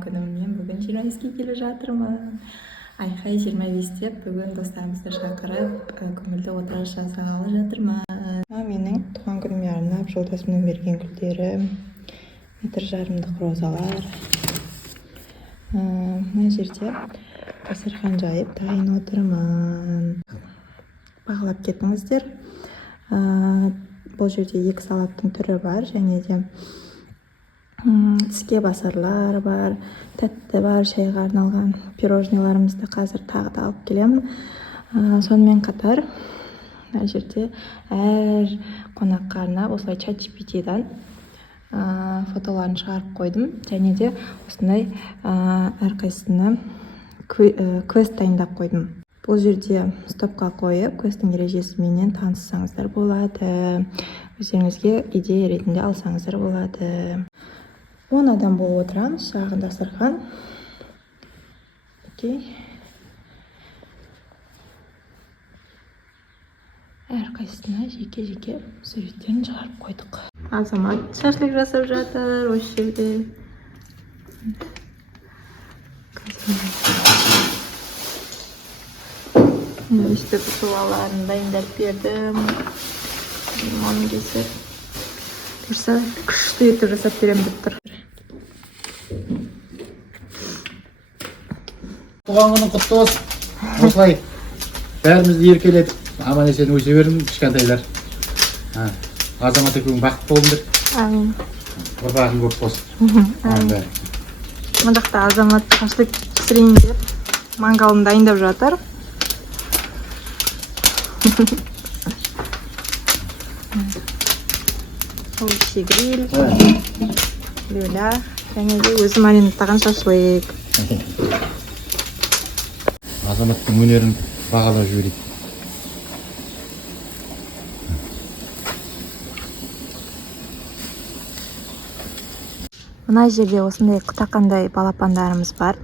туған күніммен бүгін 25-ке келе жатырмын. Айқай 25 деп бүгін достарымызды шақырып, көңілді отырыс жасағалы жатырмын. Менің туған күніме арнап жолдасымның берген гүлдері, 1,5 метрлік розалар. Мына жерде дастархан жайып дайын отырмын. Бағалап кетіңіздер. Бұл жерде 2 салаттың түрі бар, және де тіске басарлар бар, тәтті бар, шайға арналған пирожныйларымызды қазір тағы да алып келемін. Сонымен қатар мына жерде әр қонаққа арнап осылай ChatGPT-дан фотоларын шығарып қойдым, және де осындай әрқайсысына квест дайындап қойдым. Бұл жерде стопқа қойып, квесттің ережесіменен таныссаңыздар болады. Өздеріңізге идея ретінде алсаңыздар болады. 10 адам болып отырамыз, шағын дастархан. Әрқайсысына жеке-жеке суреттерін шығарып қойдық. Азамат шашлык жасап жатыр осы жерде. Өстіп суаларын дайындап бердім. Лимон кесіп. Бұйырса күшті етіп жасап берем деп тұр. Туған күнің құтты болсын. Осылай бәрімізді еркелетіп, аман-есен өсе беріңіз, кішкентайлар. Азамат екеуің бақытты болыңдар. Амин. Ұрпағың көп болсын. Амин. Мына жақта Азамат шашлык пісірейін деп мангалын дайындап жатыр. Ол гриль, люля, және де өзім арендаттаған шашлык. Азаматтың өнерін бағалап жіберейік. Мына жерде осындай қытақандай балапандарымыз бар.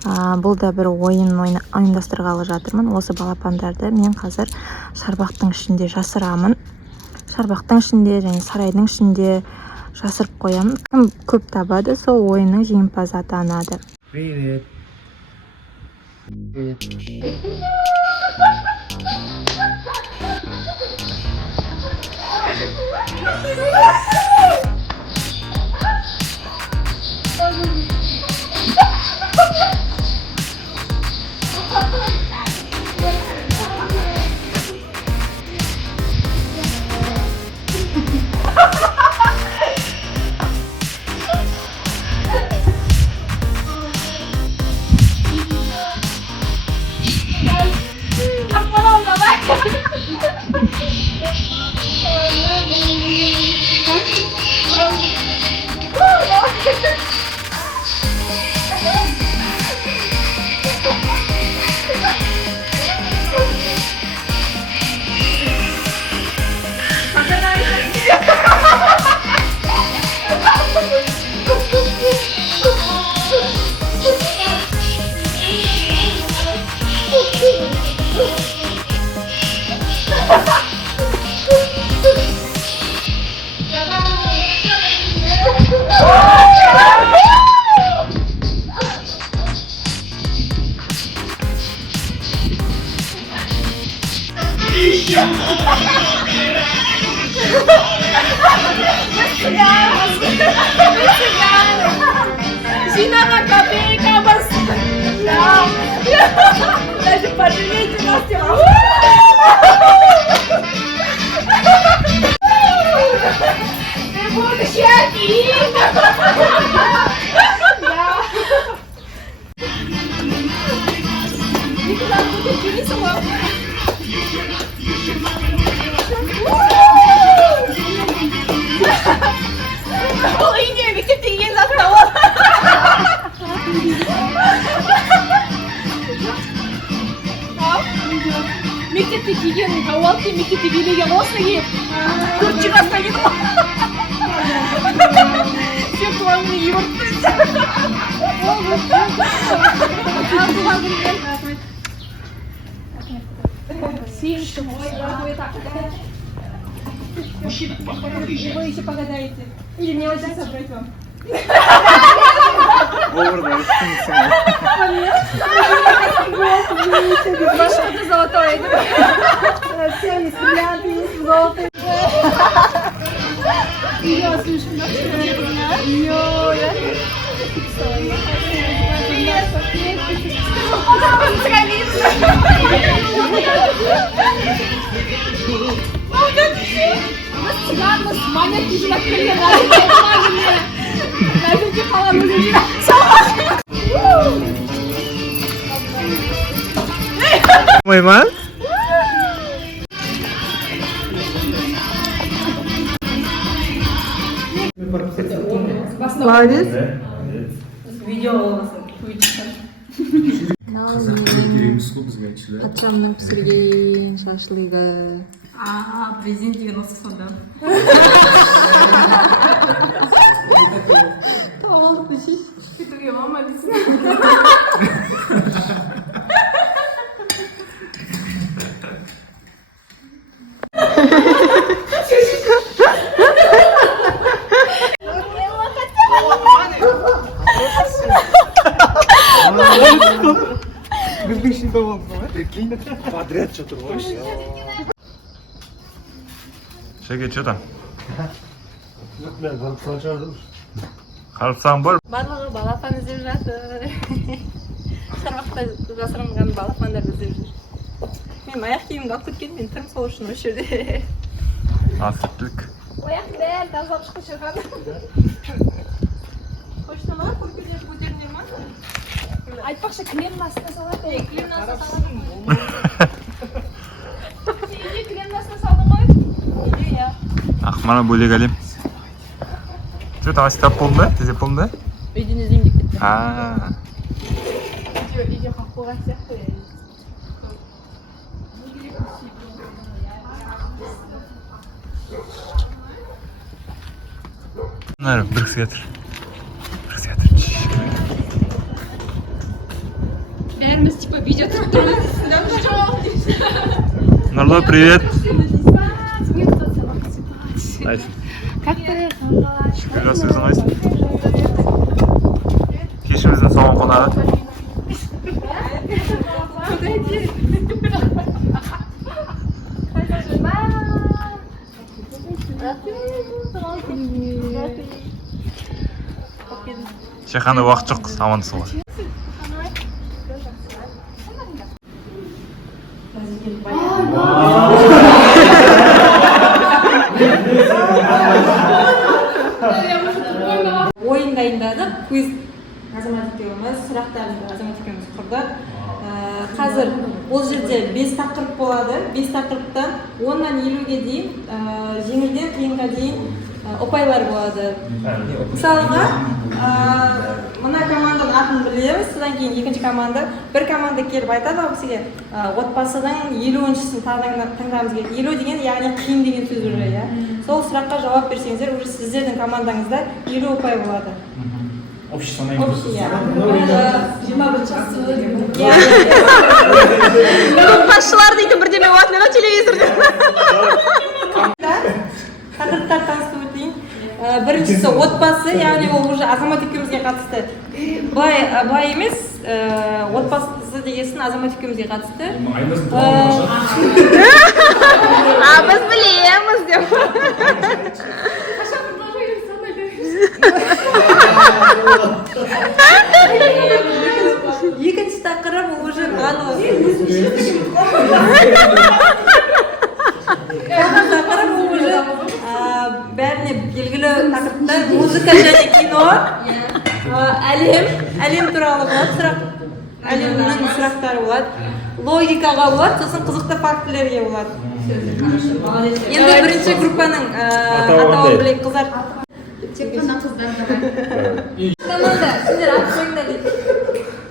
Бұл да бір ойын ойындастырғалы жатырмын. Осы балапандарды мен қазір шарбақтың ішінде жасырамын. Шарбақтың ішінде және сарайдың ішінде жасырып қоямын. Кім көп табады, сол ойынның жеңімпазы атанады. Привет. Зина копейка вас. Даже пожалейте нас. Ты будущая Ирина. Никуда не сама. Ол үйде мектепте ең заты ол. Мектепте киген тауалды мектепте билеген осы киіп 4 жасқа келді ғой. Сен туған күні ебірттің. Туған күнмен. Сен үшін вы еще погадаете. Или мне очень собрать вам. Башкорты золотой. Майман? Молодец. Патшамның пісірген шашлығы. Президент деген осы сонда. Кетуге мама дейсің. Шеге, что там? Қалыпсаң бол. Барлығы балапан іздеп жатыр. Шарбақта жасырынған балапандарды іздеп жүр. Мен аяқ киімімді алып кеткен, мен тұрмын сол үшін осы жерде. Асыптық. Ояқ бәрі тазалап шыққан. Қошты ма? Көрпелер көтеріне ма? Айтпақшы кілемнің астына салады. Кілемнің астына салады. Үйде кілемнің астына салдың ғой? Үйде, я. Ақмана бөлек әлем. Что там аситап болдың ба? Тезеп болдың ба? Үйден іздеймін деп кетті. Үйде қалып қойған сияқты. Нар, бір кісіге тұр. Бір кісіге тұр. Бәріміз типа видео тұрып тұрмыз. Нұрлы, привет. Айсың. Как ты? Шүкірлі сөзің айсың. Кешіміздің соңғы қонағы. Шайханда уақыт жоқ, амандасуға. Ойын дайындадық, квиз азамат екеуміз, сұрақтарды азамат екеуміз құрдық. Қазір ол жерде 5 тақырып болады. 5 тақырыптан 10-нан 50-ге дейін, жеңілден қиынға дейін ұпайлар болады. Мысалға, мына команданың атын білеміз, содан кейін екінші команда, бір команда келіп айтады ал бізге отбасының 50-шісін таңдамыз керек. 50 деген, яғни қиын деген сөз уже, я. Сол сұраққа жауап берсеңіздер, уже сіздердің командаңызда 50 ұпай болады. Общий санаймыз. Общий, я. 21 часы. Топтасшылар дейді бірдеме болатын еді телевизорда. Тақырыптар таныстырып өтейін. Біріншісі отбасы, яғни ол уже азамат екеумізге қатысты. Бай емес, отбасы дегесін азамат екеумізге қатысты. Біз білеміз деп. Екінші тақырып ол уже бәріне белгілі тақырыптар музыка және кино, әлем туралы болады, әлемнің сұрақтары болады, логикаға болады, сосын қызықты фактілерге болады. Енді бірінші группаның атауын білейік, қыздар. Тек қана қыздар. Команда, сендер ат қойыңдар дейді.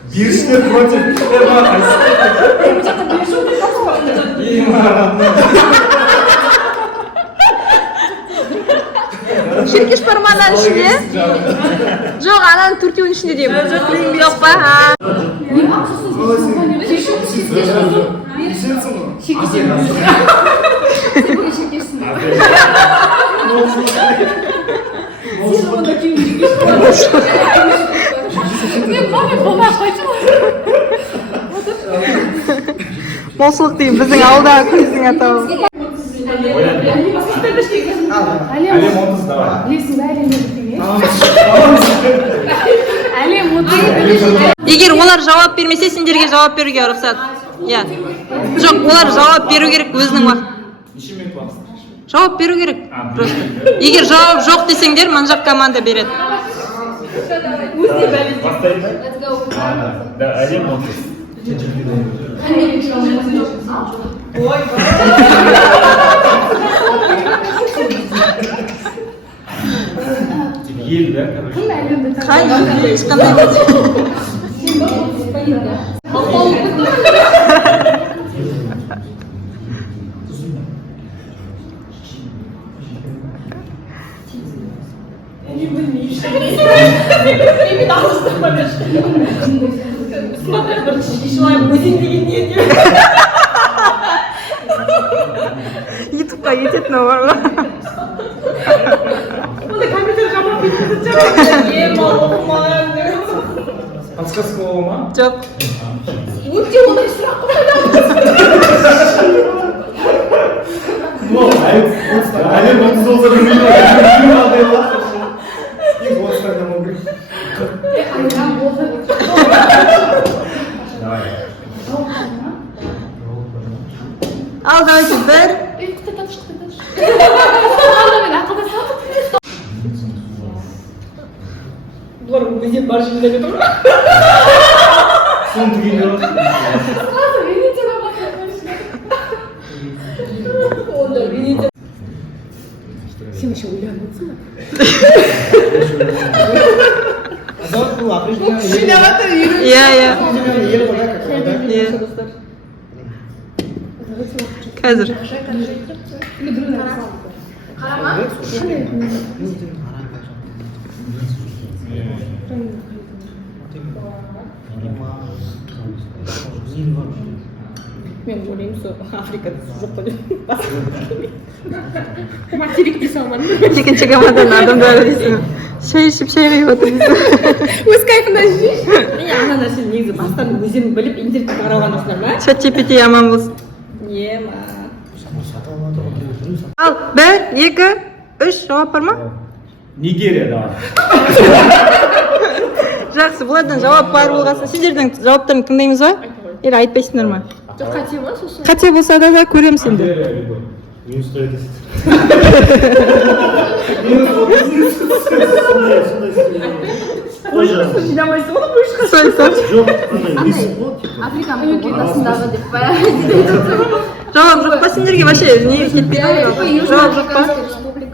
Биршілер против Ширкеш парманның ішінде? Жоқ, ананың төртеуінің ішінде деймін. Жоқ па? Мен маме болмай қойшы. Молшылық деймін, біздің ауылдағы көздің атауы. Әлем 30 давай. Әлем 30. Егер олар жауап бермесе, сендерге жауап беруге рұқсат. Иә. Жоқ, олар жауап беру керек өзінің уақыт. Жауап беру керек. Просто. Егер жауап жоқ десеңдер, мына жақ команда береді. Да, әлем 30. Ел, да, короче. Ешқандай. ютубқа ететін бар ма? Подсказка бола ма? Жоқ. Өте ондай сұрақ әлем 30 болса білмейді. Ал, давайте, бір. Бұлар өзен бар жерде деп тұр. Соны түгел Сен еще ойланып отырсың ба? Иә, иә. Қазір. Мен ойлаймын, сол Африкада жоқ па деп. Материк дей салмадым. Екінші команданың адамдары дейсің. Шай ішіп, шай құйып отыр дейсің. Өз кайфында жүрейін. Мен ана нәрсені негізі бастан өзім біліп интернетке қараған осылар ма? Чат GPT аман болсын. Ема. Ал, 1, 2, 3 жауап бар ма? Нигерия, давай. Жақсы, бұлардан жауап бар болғасын. Сендердің жауаптарын тыңдаймыз ба? Или айтпайсыңдар ма? Жоқ, қате ма сосын? Қате болса да көреміз енді. Минус 100 Жинамайсың ғой бұйшқа. Сол. Африканың ортасындағы деп па? Жауап жоқ па сендерге вообще не кетпейді ғой? Жауап жоқ па?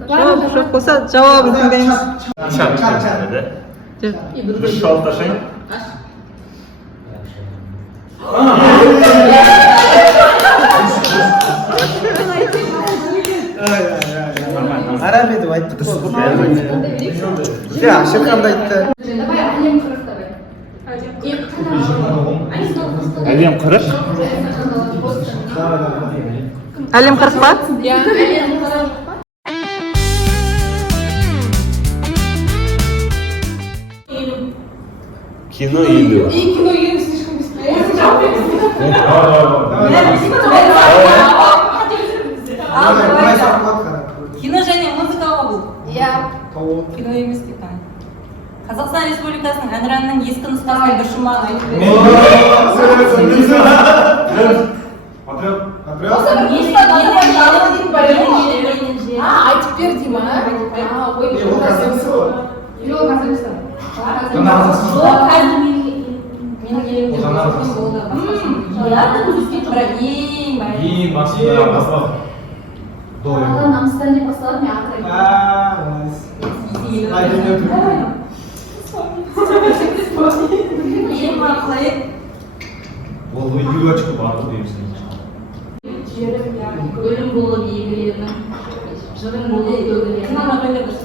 Жауап жоқ болса жауабын тыңдаймыз. Бір шауып ташайын. Араб еді айтты ғой. Шыққанда айтты. Әлем 40. Әлем 40 па? Кино елу. Кино және музыкаға бұл. Иә. Кино емес деп таң. Қазақстан Республикасының әнұранының ескі нұсқасының бір шумағын айтып Айтып бер дей ма? намыстан деп басталады, мен ақыры ең мақұлы Ол юрочка бар ғой деймісің. өлім болып егіледі, жырың болып төгіледі. Мына қойда дұрыс.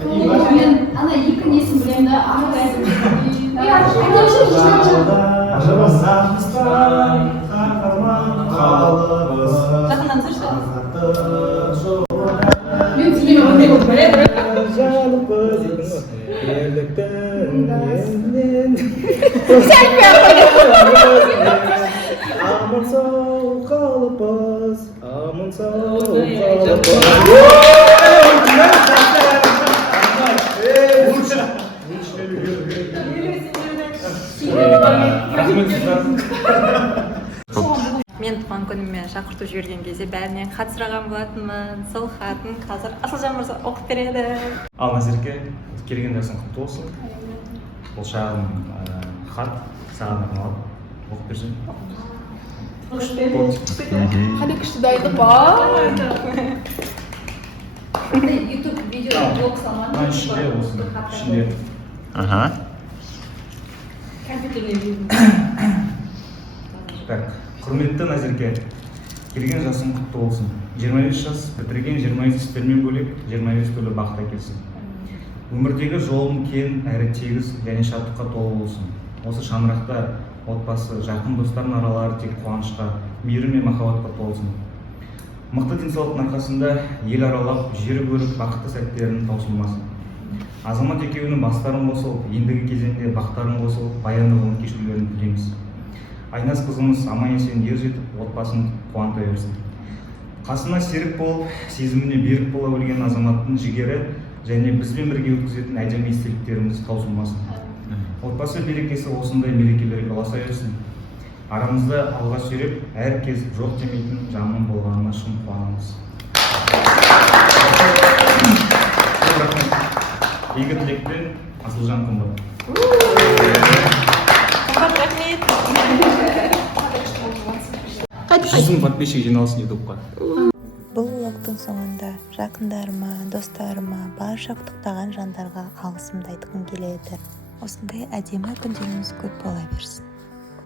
Мен ана екі несін білемін да, жақындан тұршы. мен түсінбеймін, ондай болып бәрі. ерліктің елінен аман сау қалыппыз, аман сау Мен туған күніме шақырту жіберген кезде бәрінен хат сұраған болатынмын. Сол хатын қазір Асылжан мырза оқып береді. Ал Назерке, келген жасың құтты болсын. Бұл шағын хат саған арналып оқып берсең. Қандай күшті дайындық бар. YouTube видео блог салған. Мына ішінде осы, ішінде. Ага. Так, құрметті Назерке, келген жасың құтты болсын. 25 жас бітірген 20 істермен бөлек 25 түрлі бақыт әкелсін. Өмірдегі жолың кең әрі тегіс және шаттыққа толы болсын. Осы шаңырақта отбасы, жақын достардың аралары тек қуанышқа, мейірім мен махаббатқа толсын. Мықты денсаулықтың арқасында ел аралап, жер көріп, бақытты сәттерін таусылмасын. Азамат екеуінің бастарын қосылып, ендігі кезеңде бақтарын қосылып, баянды ғұмыр кешулерін тілейміз. Айназ қызымыз аман-есен ер жетіп, отбасын қуанта берсін. Қасына серік болып, сезіміне берік бола білген азаматтың жігері және бізбен бірге өткізетін әдемі естеліктеріміз таусылмасын. Отбасы берекесі осындай мерекелерге ұласа берсін. Арамызда алға сүйреп, әр кез жоқ демейтін жанның болғанына шын қуанамыз. Игі тілекпен Асылжан қымбат. Рахмет. 100 мың подписчик жиналсын ютубқа. Бұл влогтың соңында жақындарыма, достарыма, барша құттықтаған жандарға алғысымды айтқым келеді. Осындай әдемі күндеріңіз көп бола берсін.